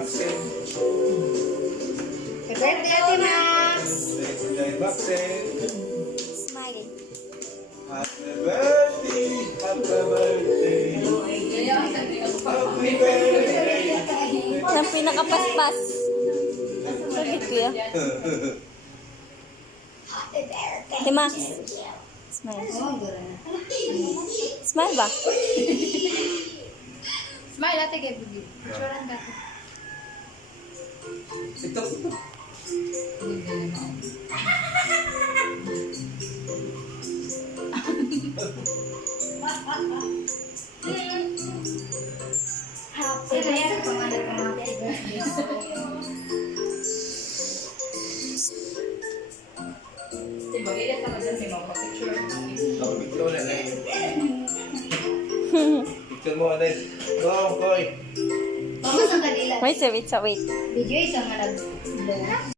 Maxine. Happy birthday, Ate Max! Birthday, Maxine. Smile. Happy birthday. Happy birthday. Happy birthday. Ang pinakapaspas. Sagit kuya. Happy birthday! Ate Max. Smile. Smile ba? Smile, Ate Gabi. Picturean ka. Ito. Happy birthday! Diba, ilan naman dyan may mga picture. Ako, picture mo na. Picture mo na. Go, Koy. Vamos ang kanila. Wait, wait, wait. Video isang manag-blow.